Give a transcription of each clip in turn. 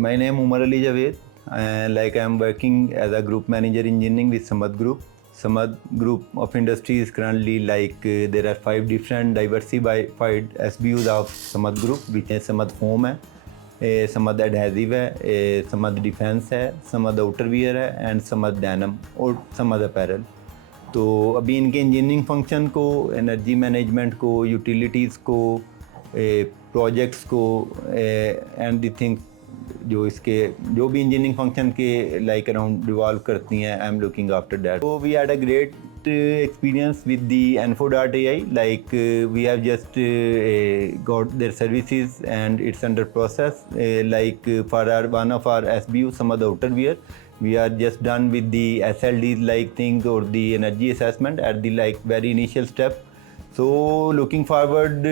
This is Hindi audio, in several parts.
My name Umar Ali Javed. Like I am working as a group manager engineering with Samad Group. Samad Group of Industries currently there are 5 different diversified SBUs of Samad Group, which is Samad Foam है, Samad Adhesive है, Samad Defense है, Samad Outerwear है एंड Samad Denim और Samad Apparel. तो अभी इनके इंजीनियरिंग फंक्शन को, एनर्जी मैनेजमेंट को, यूटिलिटीज़ को, प्रोजेक्ट्स को एंड दी थिंग्स जो भी इंजीनियरिंग फंक्शन के लाइक अराउंड रिवॉल्व करती हैं, I am looking after that. So we had a great experience with the Info.ai. Like we have just got their services and it's under process. For one of our SBU, some of the outerwear, we are just done with the SLDs like things or the energy assessment at the very initial step. So looking forward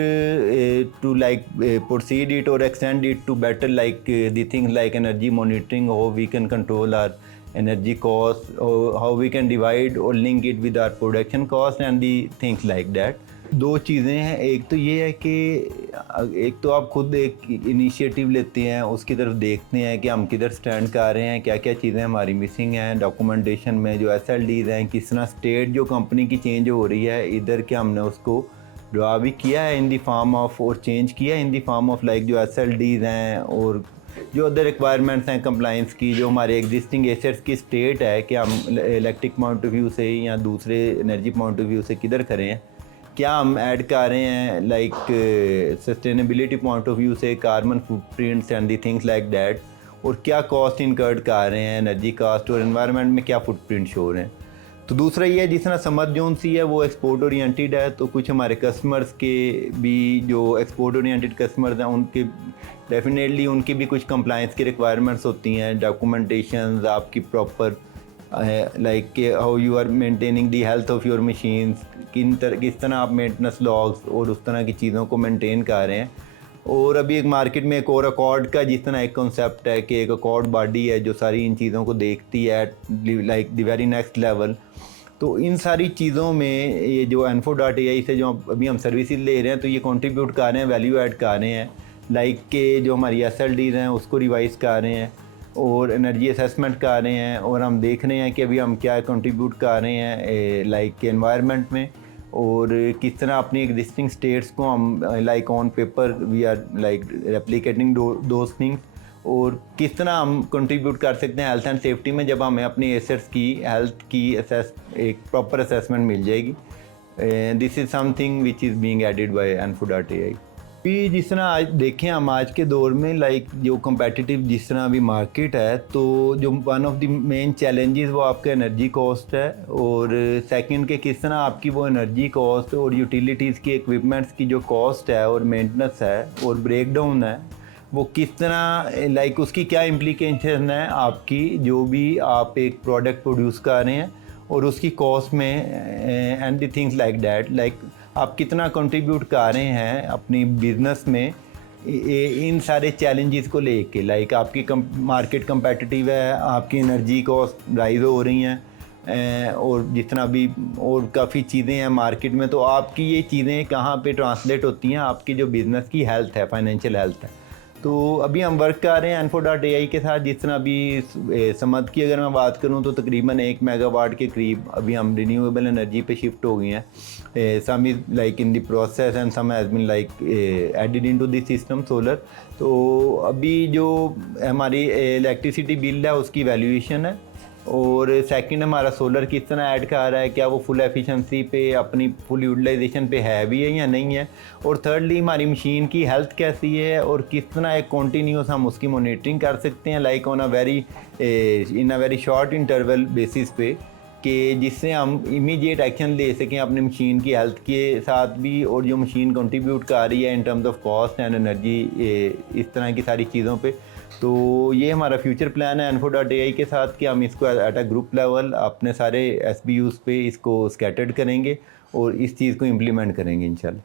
to proceed it or extend it to better the things like energy monitoring, how we can control our energy costs, or how we can divide or link it with our production cost and the things like that. दो चीज़ें हैं. एक तो ये है कि एक तो आप खुद एक इनिशिएटिव लेते हैं, उसकी तरफ देखते हैं कि हम किधर स्टैंड कर रहे हैं, क्या क्या चीज़ें हमारी मिसिंग हैं डॉक्यूमेंटेशन में, जो SLDs हैं, किस तरह स्टेट जो कंपनी की चेंज हो रही है इधर के हमने उसको ड्रा भी किया है इन दी फॉर्म ऑफ और चेंज किया है इन दी फॉर्म ऑफ जो SLDs हैं और जो अदर रिक्वायरमेंट्स हैं कंप्लाइंस की, जो हमारे एग्जिस्टिंग एसेट्स की स्टेट है कि हम इलेक्ट्रिक पॉइंट ऑफ व्यू से या दूसरे एनर्जी पॉइंट ऑफ व्यू से किधर करें हैं, क्या हम ऐड कर रहे हैं सस्टेनेबिलिटी पॉइंट ऑफ व्यू से, carbon footprints and the things like that, और क्या कॉस्ट इनकर्ड कर रहे हैं, एनर्जी कॉस्ट और एनवायरनमेंट में क्या फुटप्रिंट शो हो रहे हैं. तो दूसरा ये है जिस तरह समद जोन सी है वो एक्सपोर्ट ओरिएंटेड है, तो कुछ हमारे कस्टमर्स के भी जो एक्सपोर्ट ओरिएंटेड कस्टमर्स हैं उनके डेफिनेटली उनकी भी कुछ कंप्लाइंस की रिक्वायरमेंट्स होती हैं, डॉक्यूमेंटेशंस आपकी proper how you are maintaining the health of your machines, किस तरह आप मेंटेनेंस लॉग्स और उस तरह की चीज़ों को मेंटेन कर रहे हैं. और अभी एक मार्केट में एक और अकॉर्ड का जिस तरह एक कॉन्सेप्ट है कि एक अकॉर्ड बॉडी है जो सारी इन चीज़ों को देखती है द वेरी नेक्स्ट लेवल. तो इन सारी चीज़ों में ये जो Info.ai से जो अभी हम सर्विसेज ले रहे हैं तो ये कंट्रीब्यूट कर रहे हैं, वैल्यू ऐड कर रहे हैं, के जो हमारी SLDs हैं उसको रिवाइज़ कर रहे हैं और एनर्जी असेसमेंट कर रहे हैं, और हम देख रहे हैं कि अभी हम क्या कंट्रीब्यूट कर रहे हैं एनवायरनमेंट में, और किस तरह अपनी एग्जिस्टिंग स्टेट्स को हम on paper we are replicating those things, और किस तरह हम कंट्रीब्यूट कर सकते हैं हेल्थ एंड सेफ्टी में जब हमें अपनी एसेट्स की हेल्थ की एक प्रॉपर असेसमेंट मिल जाएगी. This is something which is being added by Info.ai. भी जिस तरह आज देखें हम आज के दौर में जो कम्पेटिटिव जिस तरह अभी मार्केट है, तो जो one of the main challenges वो आपका एनर्जी कॉस्ट है, और सेकंड के किस तरह आपकी वो एनर्जी कॉस्ट और यूटिलिटीज़ की इक्विपमेंट्स की जो कॉस्ट है और मेंटेनेंस है और ब्रेकडाउन है वो किस तरह उसकी क्या इम्प्लीकेशन है आपकी जो भी आप एक प्रोडक्ट प्रोड्यूस कर रहे हैं और उसकी कॉस्ट में and the things like that आप कितना कंट्रीब्यूट कर रहे हैं अपनी बिजनेस में इन सारे चैलेंजेस को लेके. आपकी मार्केट कंपेटिटिव है, आपकी एनर्जी कॉस्ट राइज हो रही हैं और जिस तरह अभी और काफ़ी चीज़ें हैं मार्केट में, तो आपकी ये चीज़ें कहाँ पे ट्रांसलेट होती हैं आपकी जो बिज़नेस की हेल्थ है, फाइनेंशियल हेल्थ है. तो अभी हम वर्क कर रहे हैं Info.ai के साथ. जिस तरह अभी समद की अगर मैं बात करूं तो तकरीबन 1 मेगावाट के करीब अभी हम रिन्यूएबल एनर्जी पे शिफ्ट हो गए हैं. Some is in the process and some has been added into the system solar. तो अभी जो हमारी इलेक्ट्रिसिटी बिल है उसकी वैल्यूएशन है, और सेकंड हमारा सोलर किस तरह ऐड कर रहा है, क्या वो फुल एफिशिएंसी पे अपनी फुल यूटिलाइजेशन पे है भी है या नहीं है, और थर्डली हमारी मशीन की हेल्थ कैसी है और किस तरह एक कॉन्टीन्यूस हम उसकी मॉनिटरिंग कर सकते हैं on in a very short interval basis पे, कि जिससे हम इमीडिएट एक्शन ले सकें अपनी मशीन की हेल्थ के साथ भी, और जो मशीन कंट्रीब्यूट कर रही है in terms of cost and energy इस तरह की सारी चीज़ों पे. तो ये हमारा फ्यूचर प्लान है Info.ai के साथ कि हम इसको एट अ ग्रुप लेवल अपने सारे SBUs पे इसको स्कैटर्ड करेंगे और इस चीज़ को इम्प्लीमेंट करेंगे इंशाल्लाह.